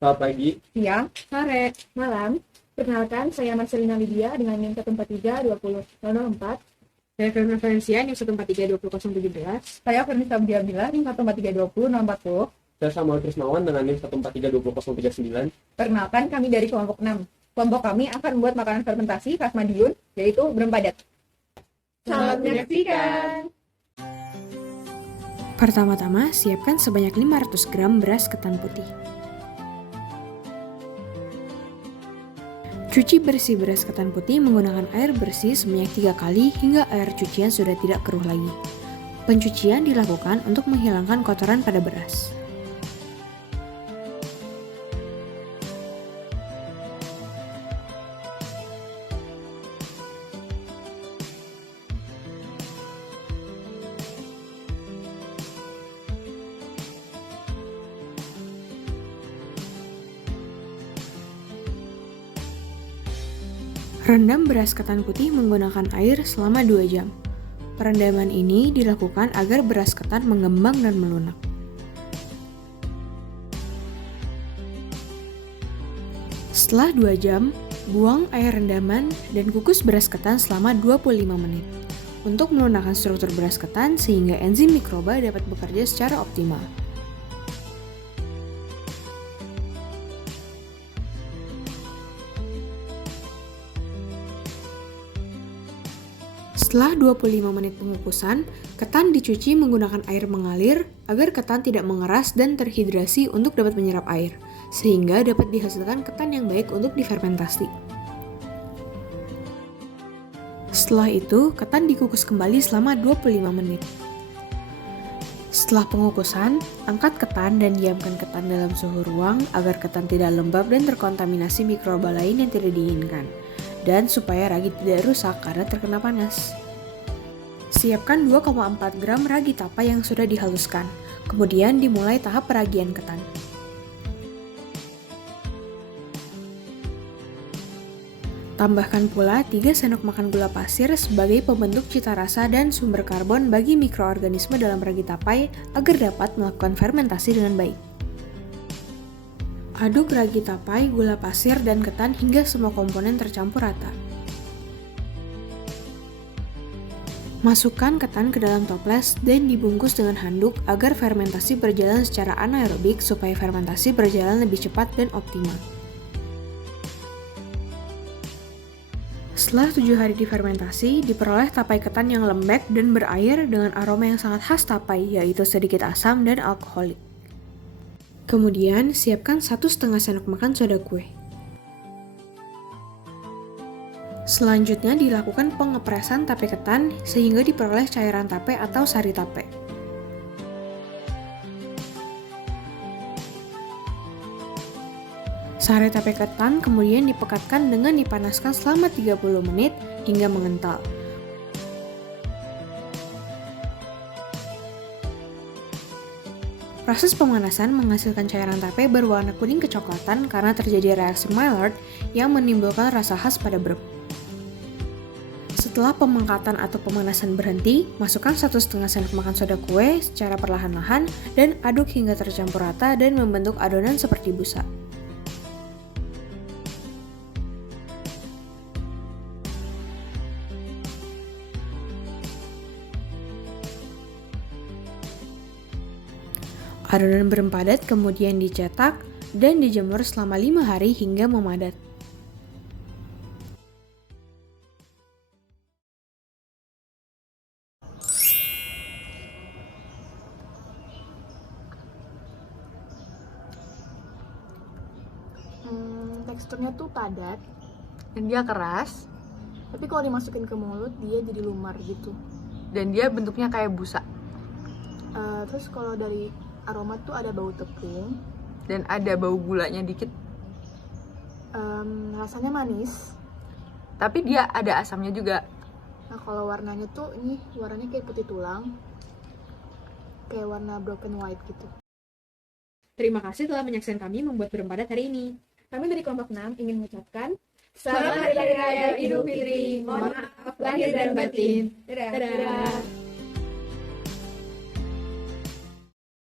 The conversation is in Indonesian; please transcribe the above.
Selamat pagi. Siang, sore, malam. Perkenalkan, saya Marcelina Lydia dengan NIM 1432004. Saya Firman Valencia, NIM 1432017. Saya Fernisa Budiabila, NIM 1432040. Saya Samuel Krismawan dengan NIM 1432039. Perkenalkan, kami dari kelompok 6. Kelompok kami akan membuat makanan fermentasi khas Madiun, yaitu berempadat. Selamat menyaksikan! Pertama-tama, siapkan sebanyak 500 gram beras ketan putih. Cuci bersih beras ketan putih menggunakan air bersih sebanyak 3 kali hingga air cucian sudah tidak keruh lagi. Pencucian dilakukan untuk menghilangkan kotoran pada beras. Rendam beras ketan putih menggunakan air selama 2 jam. Perendaman ini dilakukan agar beras ketan mengembang dan melunak. Setelah 2 jam, buang air rendaman dan kukus beras ketan selama 25 menit untuk melunakkan struktur beras ketan sehingga enzim mikroba dapat bekerja secara optimal. Setelah 25 menit pengukusan, ketan dicuci menggunakan air mengalir agar ketan tidak mengeras dan terhidrasi untuk dapat menyerap air, sehingga dapat dihasilkan ketan yang baik untuk difermentasi. Setelah itu, ketan dikukus kembali selama 25 menit. Setelah pengukusan, angkat ketan dan diamkan ketan dalam suhu ruang agar ketan tidak lembab dan terkontaminasi mikroba lain yang tidak diinginkan, dan supaya ragi tidak rusak karena terkena panas. Siapkan 2,4 gram ragi tapa yang sudah dihaluskan, kemudian dimulai tahap peragian ketan. Tambahkan pula 3 sendok makan gula pasir sebagai pembentuk cita rasa dan sumber karbon bagi mikroorganisme dalam ragi tapai agar dapat melakukan fermentasi dengan baik. Aduk ragi tapai, gula pasir, dan ketan hingga semua komponen tercampur rata. Masukkan ketan ke dalam toples dan dibungkus dengan handuk agar fermentasi berjalan secara anaerobik supaya fermentasi berjalan lebih cepat dan optimal. Setelah 7 hari difermentasi, diperoleh tapai ketan yang lembek dan berair dengan aroma yang sangat khas tapai, yaitu sedikit asam dan alkoholik. Kemudian, siapkan 1,5 sendok makan soda kue. Selanjutnya dilakukan pengepresan tape ketan sehingga diperoleh cairan tape atau sari tape. Sari tape ketan kemudian dipekatkan dengan dipanaskan selama 30 menit hingga mengental. Proses pemanasan menghasilkan cairan tape berwarna kuning kecoklatan karena terjadi reaksi Maillard yang menimbulkan rasa khas pada brem. Setelah pemangkatan atau pemanasan berhenti, masukkan 1,5 sendok makan soda kue secara perlahan-lahan dan aduk hingga tercampur rata dan membentuk adonan seperti busa. Adonan berempadat kemudian dicetak dan dijemur selama 5 hari hingga memadat. Teksturnya tuh padat dan dia keras, tapi kalau dimasukin ke mulut dia jadi lumar gitu. Dan dia bentuknya kayak busa. Terus kalau dari aroma tuh ada bau tepung, Dan ada bau gulanya dikit. rasanya manis. Tapi dia ada asamnya juga. Nah kalau warnanya tuh ini warnanya kayak putih tulang, kayak warna broken white gitu. Terima kasih telah menyaksikan kami membuat berempadat hari ini. Kami dari kelompok 6 ingin mengucapkan Selamat Hari Raya Idul Fitri. Mohon maaf lahir dan batin. Dadah. Dadah.